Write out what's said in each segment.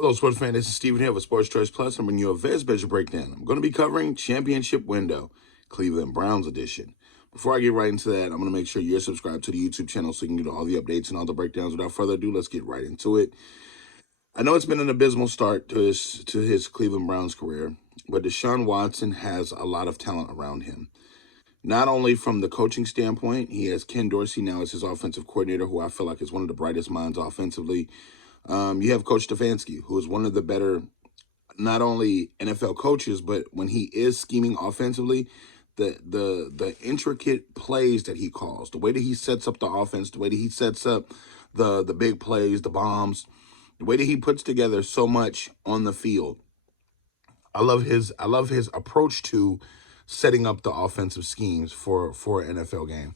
Hello, sports fan. This is Steven here with Sports Choice Plus. I'm bringing you a Vez Bedger breakdown. I'm going to be covering Championship Window, Cleveland Browns edition. Before I get right into that, I'm going to make sure you're subscribed to the YouTube channel so you can get all the updates and all the breakdowns. Without further ado, let's get right into it. I know it's been an abysmal start to his Cleveland Browns career, but Deshaun Watson has a lot of talent around him. Not only from the coaching standpoint, he has Ken Dorsey now as his offensive coordinator, who I feel like is one of the brightest minds offensively. You have Coach Stefanski, who is one of the better, not only NFL coaches, but when he is scheming offensively, the intricate plays that he calls, the way that he sets up the offense, the way that he sets up the big plays, the bombs, the way that he puts together so much on the field. I love his approach to setting up the offensive schemes for an NFL game.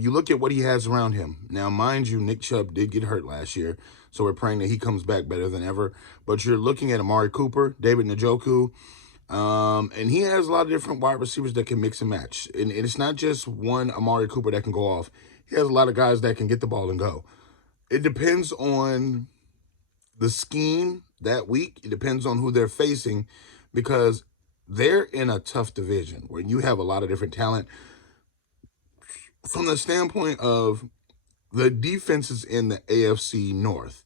You look at what he has around him. Now, mind you, Nick Chubb did get hurt last year, so we're praying that he comes back better than ever. But you're looking at Amari Cooper, David Njoku, and he has a lot of different wide receivers that can mix and match. And it's not just one Amari Cooper that can go off. He has a lot of guys that can get the ball and go. It depends on the scheme that week. It depends on who they're facing, because they're in a tough division where you have a lot of different talent. From the standpoint of the defenses in the AFC North,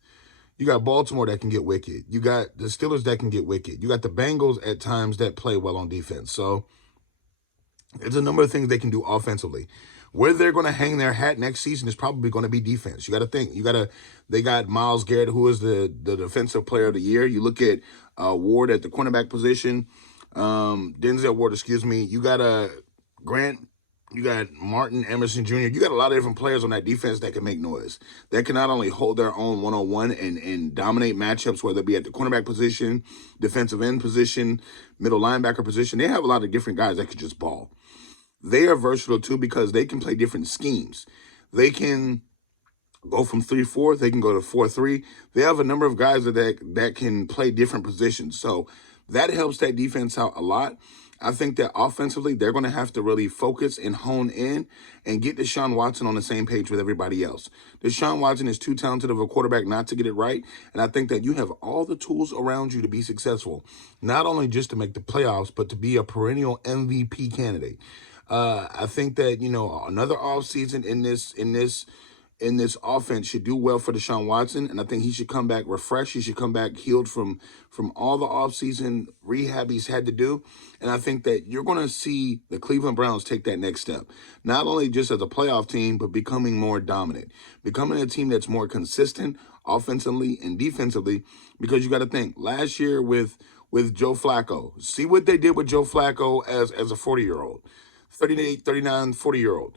you got Baltimore that can get wicked. You got the Steelers that can get wicked. You got the Bengals at times that play well on defense. So it's a number of things they can do offensively. Where they're going to hang their hat next season is probably going to be defense. You got to think. They got Myles Garrett, who is the defensive player of the year. You look at Ward at the cornerback position. Denzel Ward, excuse me. You got Grant. You got Martin Emerson Jr. You got a lot of different players on that defense that can make noise. That can not only hold their own one-on-one and dominate matchups, whether it be at the cornerback position, defensive end position, middle linebacker position. They have a lot of different guys that could just ball. They are versatile, too, because they can play different schemes. They can go from 3-4. They can go to 4-3. They have a number of guys that can play different positions. So that helps that defense out a lot. I think that offensively, they're going to have to really focus and hone in and get Deshaun Watson on the same page with everybody else. Deshaun Watson is too talented of a quarterback not to get it right, and I think that you have all the tools around you to be successful, not only just to make the playoffs, but to be a perennial MVP candidate. I think that, another offseason in this offense should do well for Deshaun Watson, and I think he should come back refreshed. He should come back healed from all the offseason rehab he's had to do, and I think that you're going to see the Cleveland Browns take that next step, not only just as a playoff team, but becoming more dominant, becoming a team that's more consistent offensively and defensively, because you got to think, last year with Joe Flacco, see what they did with Joe Flacco as a 40-year-old, 38, 39, 40-year-old.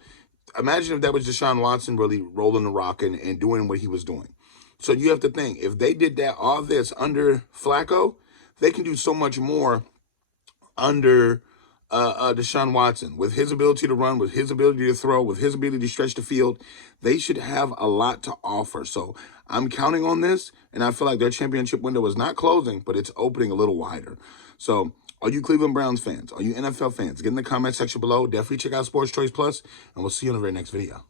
Imagine if that was Deshaun Watson really rolling the rock and doing what he was doing. So you have to think, if they did all this under Flacco, they can do so much more under Deshaun Watson. With his ability to run, with his ability to throw, with his ability to stretch the field, they should have a lot to offer. So I'm counting on this, and I feel like their championship window is not closing, but it's opening a little wider. So are you Cleveland Browns fans? Are you NFL fans? Get in the comment section below. Definitely check out Sports Choice Plus, and we'll see you in the very next video.